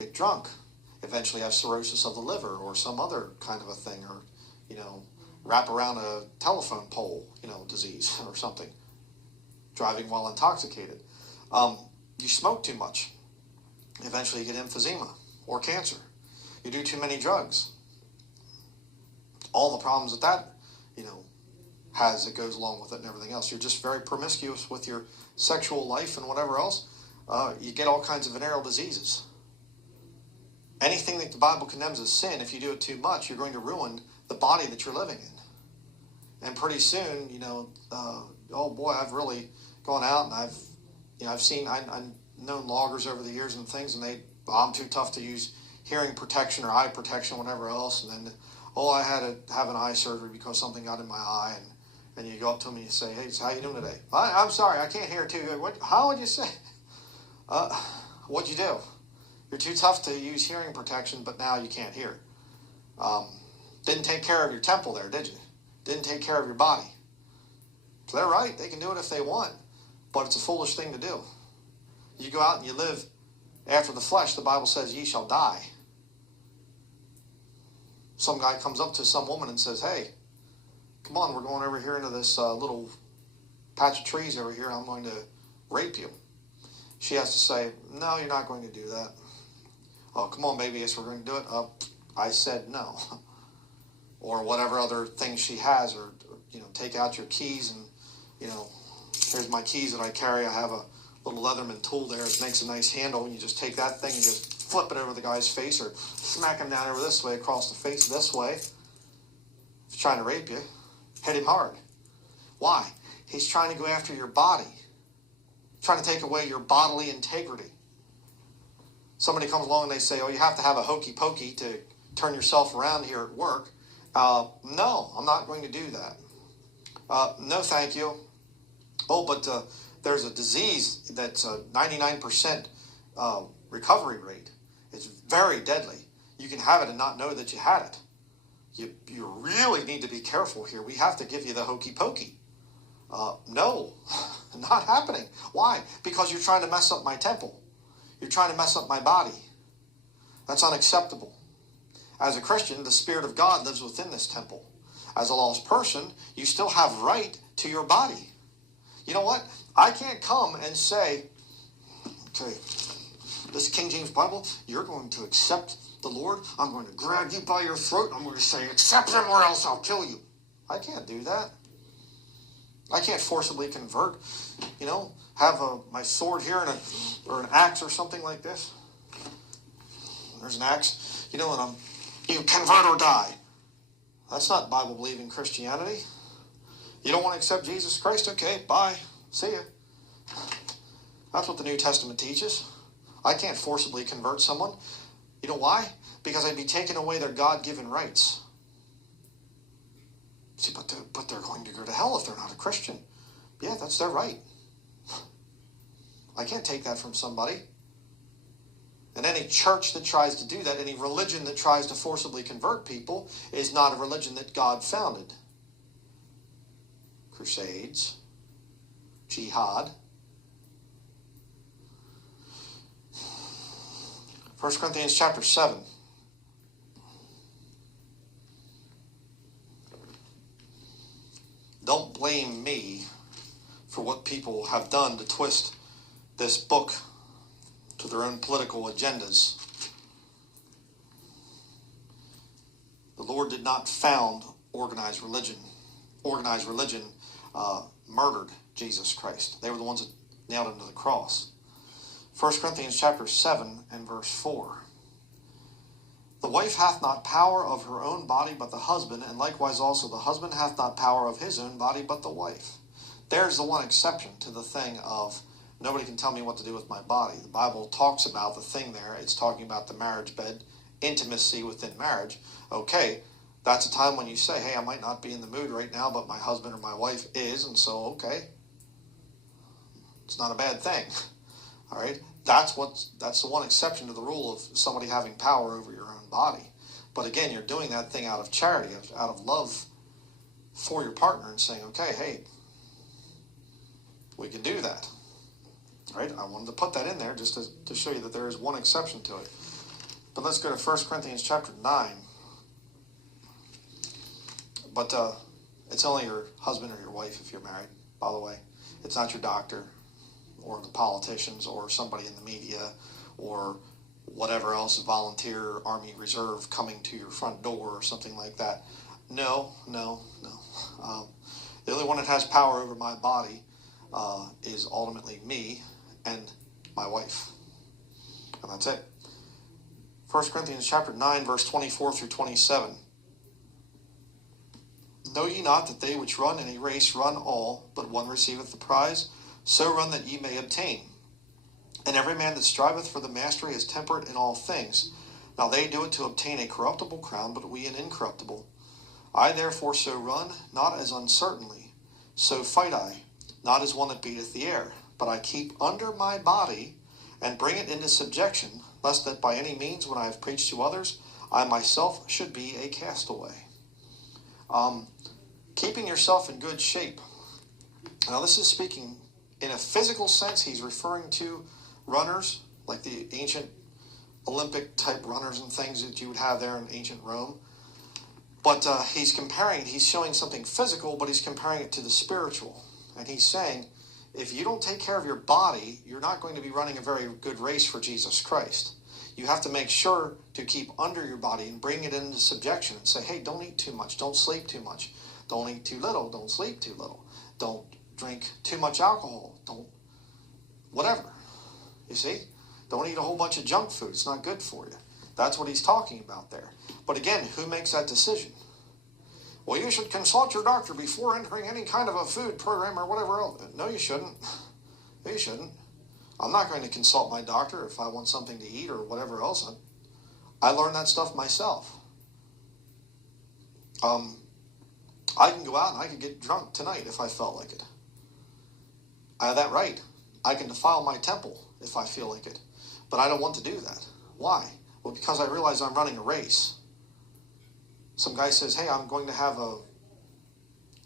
get drunk, eventually have cirrhosis of the liver or some other kind of a thing, or, wrap around a telephone pole, disease or something, driving while intoxicated. You smoke too much, eventually you get emphysema or cancer. You do too many drugs. All the problems that that, has that goes along with it and everything else. You're just very promiscuous with your sexual life and whatever else. You get all kinds of venereal diseases. Anything that the Bible condemns as sin, if you do it too much, you're going to ruin the body that you're living in. And pretty soon, oh boy, I've really gone out and I've known loggers over the years and things, and I'm too tough to use hearing protection or eye protection, whatever else, and then, I had to have an eye surgery because something got in my eye, and you go up to them and you say, hey, so how you doing today? I'm sorry, I can't hear too good. How would you say? What'd you do? You're too tough to use hearing protection, but now you can't hear. Didn't take care of your temple there, did you? Didn't take care of your body. So they're right. They can do it if they want, but it's a foolish thing to do. You go out and you live after the flesh. The Bible says ye shall die. Some guy comes up to some woman and says, hey, come on, we're going over here into this little patch of trees over here. I'm going to rape you. She has to say, no, you're not going to do that. Oh, come on, baby, yes, we're going to do it. I said no. Or whatever other things she has, or take out your keys and, here's my keys that I carry. I have a little Leatherman tool there. It makes a nice handle, and you just take that thing and just flip it over the guy's face, or smack him down over this way, across the face this way. If he's trying to rape you, hit him hard. Why? He's trying to go after your body, trying to take away your bodily integrity. Somebody comes along and they say, oh, you have to have a hokey pokey to turn yourself around here at work. No, I'm not going to do that. No, thank you. Oh, but there's a disease that's a 99% recovery rate. It's very deadly. You can have it and not know that you had it. You really need to be careful here. We have to give you the hokey pokey. No, not happening. Why? Because you're trying to mess up my temple. You're trying to mess up my body. That's unacceptable. As a Christian, the Spirit of God lives within this temple. As a lost person, you still have right to your body. You know what? I can't come and say, okay, this King James Bible, you're going to accept the Lord. I'm going to grab you by your throat. I'm going to say, accept him or else I'll kill you. I can't do that. I can't forcibly convert, have my sword here or an axe or something like this. There's an axe, and you convert or die. That's not Bible-believing Christianity. You don't want to accept Jesus Christ? Okay, bye. See ya. That's what the New Testament teaches. I can't forcibly convert someone. You know why? Because I'd be taking away their God-given rights. See, but they're going to go to hell if they're not a Christian. Yeah, that's their right. I can't take that from somebody. And any church that tries to do that, any religion that tries to forcibly convert people, is not a religion that God founded. Crusades, jihad. 1 Corinthians chapter 7. Don't blame me for what people have done to twist this book to their own political agendas. The Lord did not found organized religion. Organized religion murdered Jesus Christ. They were the ones that nailed him to the cross. 1 Corinthians chapter 7 and verse 4. The wife hath not power of her own body but the husband, and likewise also the husband hath not power of his own body but the wife. There's the one exception to the thing of nobody can tell me what to do with my body. The Bible talks about the thing there. It's talking about the marriage bed, intimacy within marriage. Okay, that's a time when you say, hey, I might not be in the mood right now, but my husband or my wife is, and so, okay. It's not a bad thing. All right? That's the one exception to the rule of somebody having power over your own body. But again, you're doing that thing out of charity, out of love for your partner, and saying, okay, hey, we can do that. All right? I wanted to put that in there just to show you that there is one exception to it. But let's go to 1 Corinthians chapter 9. But it's only your husband or your wife if you're married, by the way. It's not your doctor or the politicians or somebody in the media or whatever else, volunteer, Army Reserve coming to your front door or something like that. No. The only one that has power over my body is ultimately me and my wife. And that's it. 1 Corinthians chapter 9, verse 24 through 27. Know ye not that they which run in a race run all, but one receiveth the prize? So run that ye may obtain. And every man that striveth for the mastery is temperate in all things. Now they do it to obtain a corruptible crown, but we an incorruptible. I therefore so run, not as uncertainly. So fight I, not as one that beateth the air. But I keep under my body, and bring it into subjection, lest that by any means, when I have preached to others, I myself should be a castaway. Keeping yourself in good shape. Now this is speaking in a physical sense. He's referring to runners, like the ancient Olympic type runners and things that you would have there in ancient Rome. But he's showing something physical, but he's comparing it to the spiritual. And he's saying, if you don't take care of your body, you're not going to be running a very good race for Jesus Christ. You have to make sure to keep under your body and bring it into subjection and say, hey, don't eat too much. Don't sleep too much. Don't eat too little. Don't sleep too little. Don't drink too much alcohol. Don't, whatever. You see? Don't eat a whole bunch of junk food. It's not good for you. That's what he's talking about there. But again, who makes that decision? Well, you should consult your doctor before entering any kind of a food program or whatever else. No, you shouldn't. No, you shouldn't. I'm not going to consult my doctor if I want something to eat or whatever else. I learned that stuff myself. I can go out and I can get drunk tonight if I felt like it. I have that right. I can defile my temple if I feel like it. But I don't want to do that. Why? Well, because I realize I'm running a race. Some guy says, hey, I'm going to have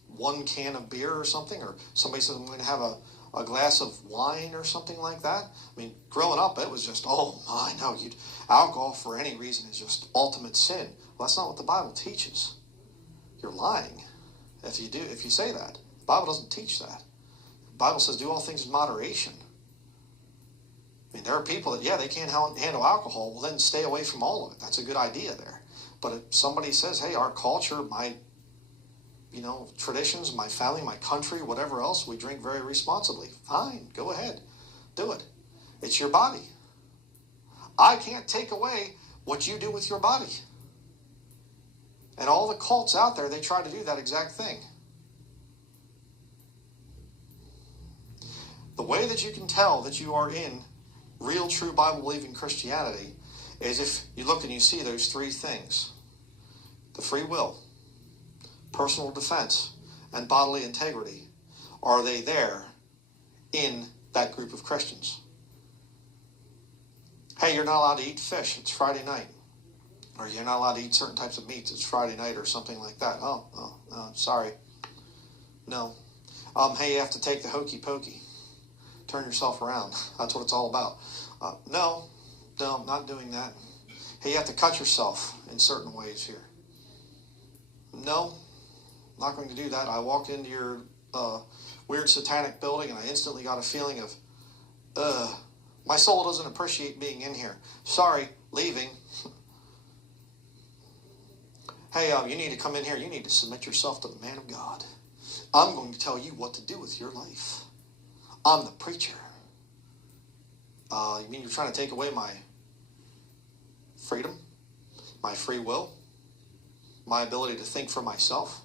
one can of beer or something, or somebody says I'm going to have a glass of wine or something like that. I mean, growing up, it was just, oh my, no, alcohol for any reason is just ultimate sin. Well, that's not what the Bible teaches. You're lying if you say that. The Bible doesn't teach that. The Bible says do all things in moderation. I mean, there are people that, they can't handle alcohol. Well, then stay away from all of it. That's a good idea there. But if somebody says, hey, our culture, my traditions, my family, my country, whatever else, we drink very responsibly. Fine, go ahead. Do it. It's your body. I can't take away what you do with your body. And all the cults out there, they try to do that exact thing. The way that you can tell that you are in real, true Bible-believing Christianity is if you look and you see those three things. The free will, personal defense, and bodily integrity. Are they there in that group of Christians? Hey, you're not allowed to eat fish. It's Friday night. Or you're not allowed to eat certain types of meats. It's Friday night or something like that. Oh, sorry. No. Hey, you have to take the hokey pokey. Turn yourself around. That's what it's all about. No, I'm not doing that. Hey, you have to cut yourself in certain ways here. No, not going to do that. I walked into your weird satanic building and I instantly got a feeling of, my soul doesn't appreciate being in here. Sorry, leaving. Hey, you need to come in here. You need to submit yourself to the man of God. I'm going to tell you what to do with your life. I'm the preacher. You mean you're trying to take away my freedom, my free will, my ability to think for myself?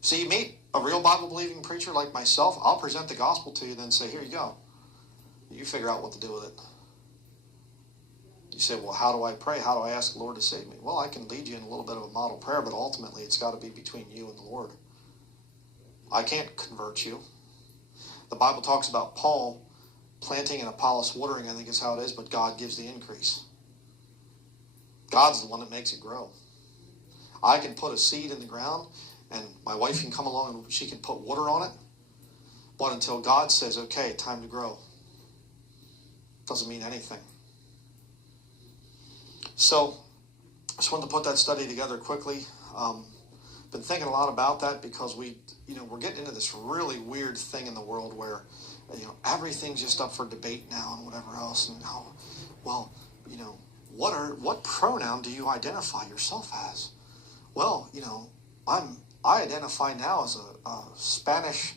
See, you meet a real Bible-believing preacher like myself, I'll present the gospel to you, then say, here you go. You figure out what to do with it. You say, well, how do I pray? How do I ask the Lord to save me? Well, I can lead you in a little bit of a model prayer, but ultimately it's got to be between you and the Lord. I can't convert you. The Bible talks about Paul planting and Apollos watering, I think is how it is, but God gives the increase. God's the one that makes it grow. I can put a seed in the ground, and my wife can come along and she can put water on it, but until God says, okay, time to grow, doesn't mean anything. So I just wanted to put that study together quickly. Been thinking a lot about that because we're getting into this really weird thing in the world where, everything's just up for debate now and whatever else. And what pronoun do you identify yourself as? Well, I identify now as a Spanish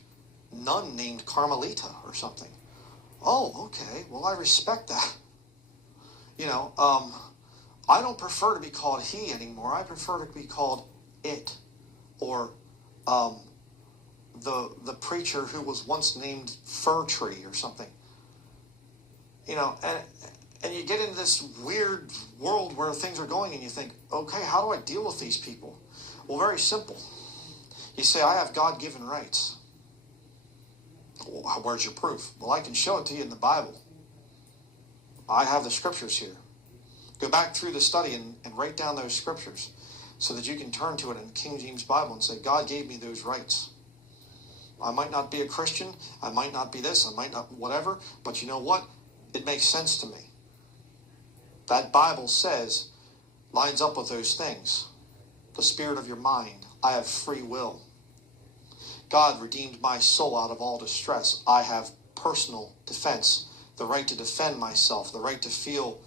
nun named Carmelita or something. Oh, okay. Well, I respect that. I don't prefer to be called he anymore. I prefer to be called it, or the preacher who was once named Fir Tree or something. And you get into this weird world where things are going, and you think, okay, how do I deal with these people? Well, very simple. You say, I have God-given rights. Well, where's your proof? Well, I can show it to you in the Bible. I have the scriptures here. Go back through the study and write down those scriptures so that you can turn to it in King James Bible and say, God gave me those rights. I might not be a Christian. I might not be this. I might not whatever. But you know what? It makes sense to me. That Bible says, lines up with those things. The spirit of your mind. I have free will. God redeemed my soul out of all distress. I have personal defense. The right to defend myself. The right to feel,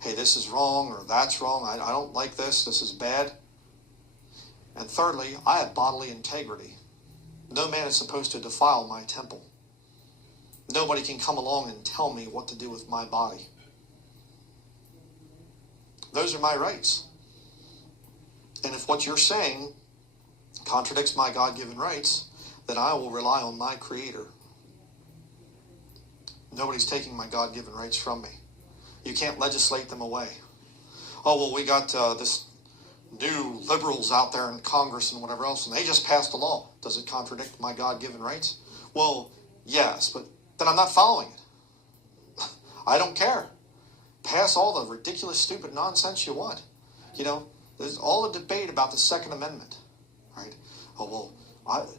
hey, this is wrong or that's wrong. I don't like this. This is bad. And thirdly, I have bodily integrity. No man is supposed to defile my temple. Nobody can come along and tell me what to do with my body. Those are my rights. And if what you're saying contradicts my God-given rights, then I will rely on my Creator. Nobody's taking my God-given rights from me. You can't legislate them away. Oh, well, we got this new liberals out there in Congress and whatever else, and they just passed a law. Does it contradict my God-given rights? Well, yes, but then I'm not following it. I don't care. Pass all the ridiculous, stupid nonsense you want. There's all a debate about the Second Amendment, right? Oh, well,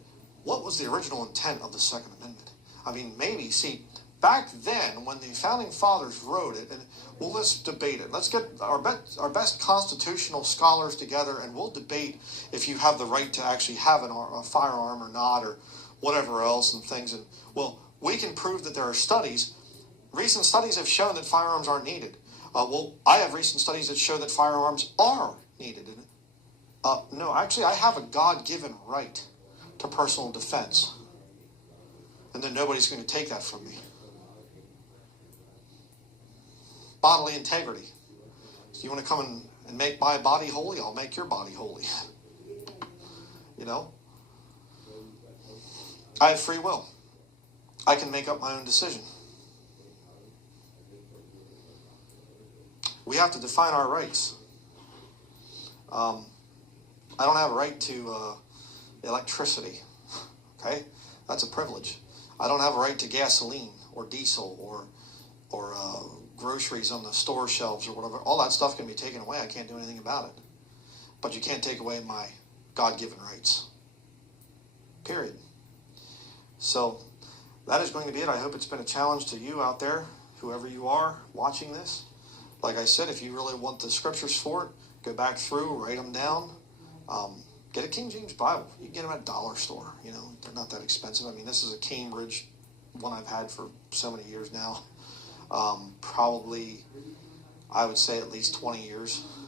what was the original intent of the Second Amendment? I mean, maybe, see, back then, when the Founding Fathers wrote it, and well, let's debate it. Let's get our best constitutional scholars together, and we'll debate if you have the right to actually have a firearm or not, or whatever else and things. And, well, we can prove that there are studies. Recent studies have shown that firearms aren't needed. I have recent studies that show that firearms are needed. No, actually, I have a God-given right to personal defense. And then nobody's going to take that from me. Bodily integrity. If you want to come and make my body holy, I'll make your body holy. I have free will. I can make up my own decision. We have to define our rights. I don't have a right to electricity. Okay? That's a privilege. I don't have a right to gasoline or diesel or groceries on the store shelves or whatever. All that stuff can be taken away. I can't do anything about it. But you can't take away my God-given rights. Period. So that is going to be it. I hope it's been a challenge to you out there, whoever you are watching this. Like I said, if you really want the scriptures for it, go back through, write them down. Get a King James Bible. You can get them at a dollar store. They're not that expensive. I mean, this is a Cambridge one I've had for so many years now. Probably, I would say at least 20 years.